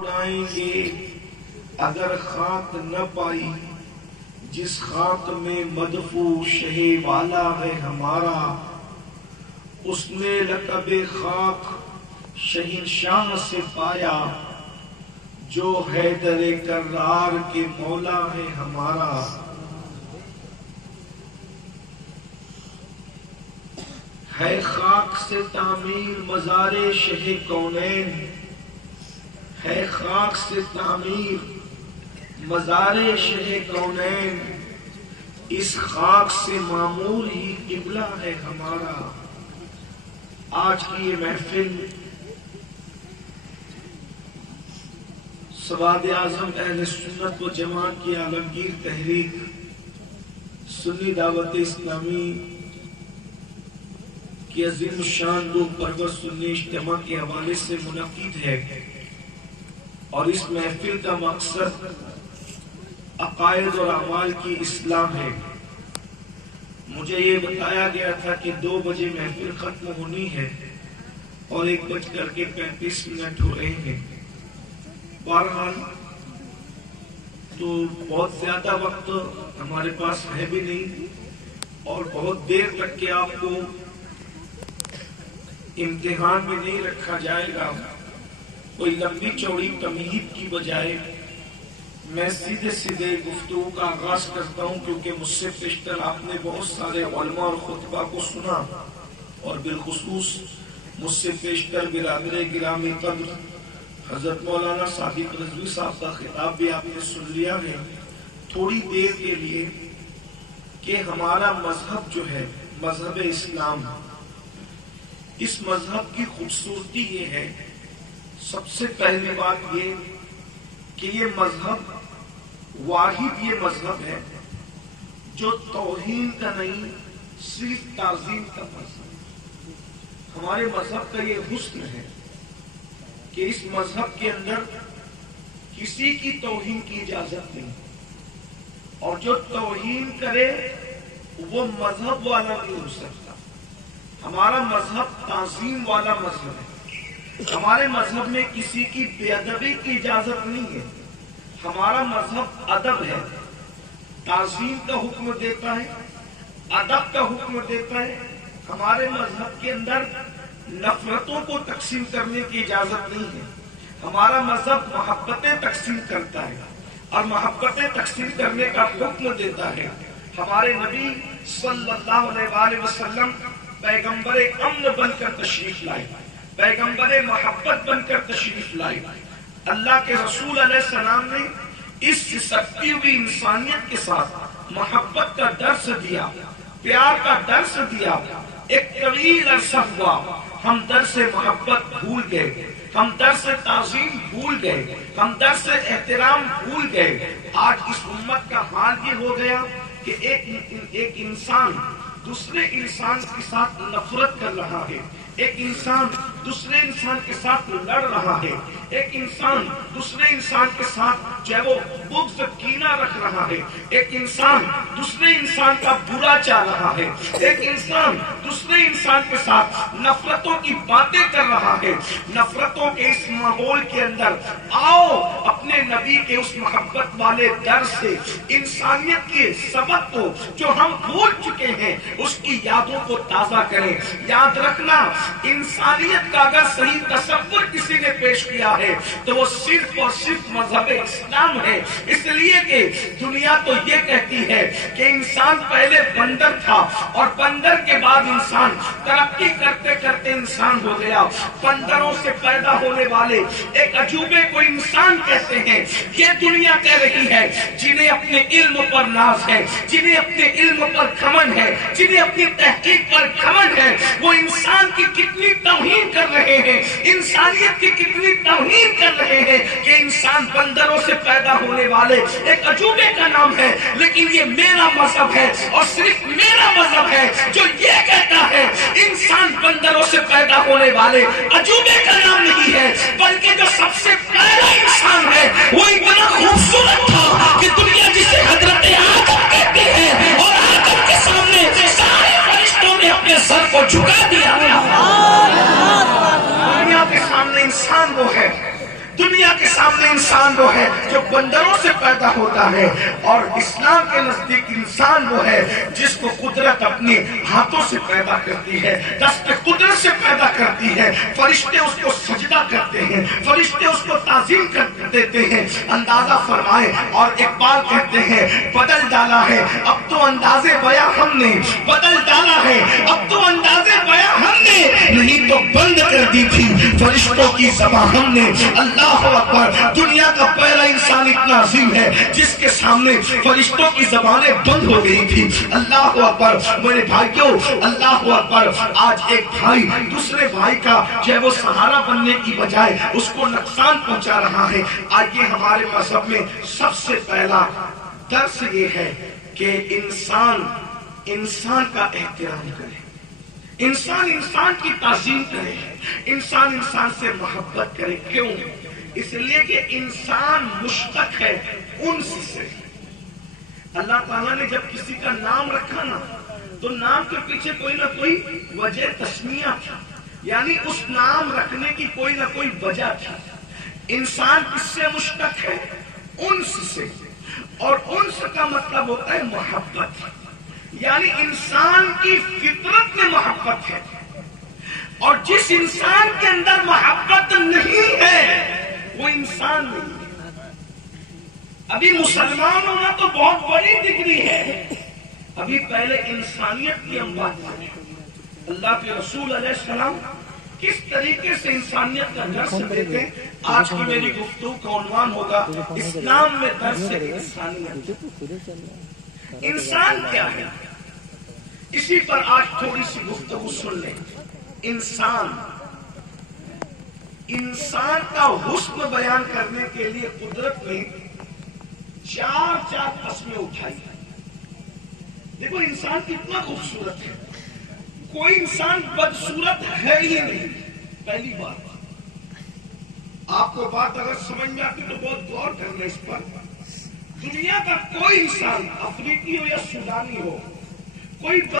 اڑائیں گے اگر خاک نہ پائی، جس خاک میں مدفوع شہ والا ہے ہمارا، اس نے لقب خاک شہنشاہ سے پایا، جو حیدر کرار کے مولا ہے ہمارا۔ ہے خاک سے تعمیر مزار شہ کونین، ہے خاک سے تعمیر مزار شہ کونین، اس خاک سے معمور ہی قبلہ ہے ہمارا۔ آج کی یہ محفل سواد اعظم اہل سنت و جماعت کی عالمگیر تحریک سنی دعوت اسلامی کی عظیم الشان روح پرور سنی اجتماع کے حوالے سے منعقد ہے، اور اس محفل کا مقصد عقائد اور اعمال کی اصلاح ہے۔ مجھے یہ بتایا گیا تھا کہ 2 بجے محفل ختم ہونی ہے اور 1:35 ہو رہے ہیں۔ بہرحال تو بہت زیادہ وقت ہمارے پاس ہے بھی نہیں، اور بہت دیر تک کہ آپ کو امتحان میں نہیں رکھا جائے گا۔ کوئی لمبی چوڑی تمہید کی بجائے میں سیدھے گفتگو کا آغاز کرتا ہوں، کیونکہ مجھ سے پیشتر آپ نے بہت سارے علماء اور خطبہ کو سنا، اور بالخصوص مجھ سے پیشتر برادر گرامی قدر حضرت مولانا صادق رضوی صاحب کا خطاب بھی آپ نے سن لیا ہے۔ تھوڑی دیر کے لیے کہ ہمارا مذہب جو ہے مذہب اسلام، اس مذہب کی خوبصورتی یہ ہے، سب سے پہلی بات یہ کہ یہ مذہب واحد یہ مذہب ہے جو توہین کا نہیں، صرف تعظیم کا مذہب ہے۔ ہمارے مذہب کا یہ حسن ہے کہ اس مذہب کے اندر کسی کی توہین کی اجازت نہیں، اور جو توہین کرے وہ مذہب والا نہیں ہو سکتا۔ ہمارا مذہب تعظیم والا مذہب ہے۔ ہمارے مذہب میں کسی کی بے ادبی کی اجازت نہیں ہے۔ ہمارا مذہب ادب ہے، تعظیم کا حکم دیتا ہے، ادب کا حکم دیتا ہے۔ ہمارے مذہب کے اندر نفرتوں کو تقسیم کرنے کی اجازت نہیں ہے۔ ہمارا مذہب محبتیں تقسیم کرتا ہے اور محبتیں تقسیم کرنے کا حکم دیتا ہے۔ ہمارے نبی صلی اللہ علیہ وآلہ وسلم پیغمبر امن بن کر تشریف لائے، پیغمبر محبت بن کر تشریف لائے۔ اللہ کے رسول علیہ السلام نے اس سکتی ہوئی انسانیت کے ساتھ محبت کا درس دیا، پیار کا درس دیا۔ ایک طویل عرصہ ہوا ہم درس محبت بھول گئے، ہم درس تعظیم بھول گئے، ہم درس احترام بھول گئے۔ آج اس امت کا حال یہ ہو گیا کہ ایک انسان دوسرے انسان کے ساتھ نفرت کر رہا ہے، ایک انسان دوسرے انسان کے ساتھ لڑ رہا ہے، ایک انسان دوسرے انسان کے ساتھ جو ہے وہ بغض کینہ رکھ رہا ہے، ایک انسان دوسرے انسان کا برا چاہ رہا ہے، ایک انسان دوسرے انسان کے ساتھ نفرتوں کی باتیں کر رہا ہے۔ نفرتوں کے اس ماحول کے اندر آؤ اپنے نبی کے اس محبت والے درس سے انسانیت کے سبق کو جو ہم بھول چکے ہیں اس کی یادوں کو تازہ کریں۔ یاد رکھنا، انسانیت کا اگر صحیح تصور کسی نے پیش کیا ہے تو وہ صرف اور صرف مذہب اسلام ہے۔ اس لیے کہ دنیا تو یہ کہتی ہے کہ انسان پہلے بندر تھا اور بندر کے بعد انسان ترقی کرتے کرتے انسان ہو گیا۔ بندروں سے پیدا ہونے والے ایک عجوبے کو انسان کہتے ہیں۔ یہ دنیا کہہ رہی ہے جنہیں اپنے علم پر ناز ہے، جنہیں اپنے علم پر گھمنڈ ہے، جنہیں اپنی تحقیق پر گھمنڈ ہے، وہ انسان کی کتنی توہین کر رہے ہیں، انسانیت کی کتنی توہین کر رہے ہیں کہ انسان بندروں سے پیدا ہونے والے ایک عجوبے کا نام ہے۔ لیکن یہ میرا مذہب ہے اور صرف میرا مذہب ہے جو یہ کہتا ہے انسان بندروں سے پیدا ہونے والے عجوبے کا نام نہیں ہے، بلکہ جو سب سے پہلا انسان ہے وہ اتنا خوبصورت تھا کہ دنیا جسے حضرت آدم کہتے ہیں، اور آدم کے سامنے سارے فرشتوں نے اپنے سر کو جھکا دیا۔ دنیا کے سامنے انسان وہ ہے، دنیا کے سامنے انسان وہ ہے جو بندروں سے پیدا ہوتا ہے، اور اسلام کے نزدیک انسان وہ ہے جس کو قدرت اپنے ہاتھوں سے پیدا کرتی ہے، دست قدرت سے پیدا کرتی ہے۔ فرشتے اس کو سجدہ کرتے ہیں، فرشتے اس کو تعظیم کر دیتے ہیں۔ اندازہ فرمائے، اور اقبال کہتے ہیں بدل ڈالا ہے اب تو اندازے بیاں ہم نے، بدل ڈالا ہے اب تو اندازے بیاں ہم نے، نہیں تو بند کر دی تھی فرشتوں کی زبان ہم نے۔ اللہ اکبر، دنیا کا پہلا انسان اتنا عظیم ہے جس کے سامنے فرشتوں کی زبانیں بند ہو گئی تھی۔ اللہ اکبر میرے بھائیوں، اللہ اکبر۔ آج ایک بھائی دوسرے بھائی کا جو ہے وہ سہارا بننے کی بجائے اس کو نقصان پہنچا رہا ہے۔ آئیے ہمارے مذہب میں سب سے پہلا درس یہ ہے کہ انسان کا احترام کرے، انسان کی تعظیم کرے، انسان سے محبت کرے۔ کیوں؟ اس لیے کہ انسان مشتق ہے انس سے۔ اللہ تعالیٰ نے جب کسی کا نام رکھا نا تو نام کے پیچھے کوئی نہ کوئی وجہ تسمیہ تھی، یعنی اس نام رکھنے کی کوئی نہ کوئی وجہ تھی۔ انسان کس سے مشتق ہے؟ انس سے، اور انس کا مطلب ہوتا ہے محبت، یعنی انسان کی فطرت میں محبت ہے، اور جس انسان کے اندر محبت نہیں ہے وہ انسان نہیں۔ ابھی مسلمان ہونا تو بہت بڑی ڈگری ہے، ابھی پہلے انسانیت کی ہم بات کریں۔ اللہ کے رسول علیہ السلام کس طریقے سے انسانیت کا درس دیتے ہیں۔ آج کی میری گفتگو کا عنوان ہوگا اسلام میں درس انسانیت۔ انسان کیا ہے، اسی پر آج تھوڑی سی گفتگو سن لیں۔ انسان کا حسن بیان کرنے کے لیے قدرت نے چار قسمیں اٹھائی۔ دیکھو انسان کتنا خوبصورت ہے، کوئی انسان بدصورت ہے ہی نہیں۔ پہلی بات، آپ کو بات اگر سمجھ میں آتی تو بہت غور کرنا اس پر۔ دنیا کا کوئی انسان افریقی ہو یا سودانی ہو، کوئی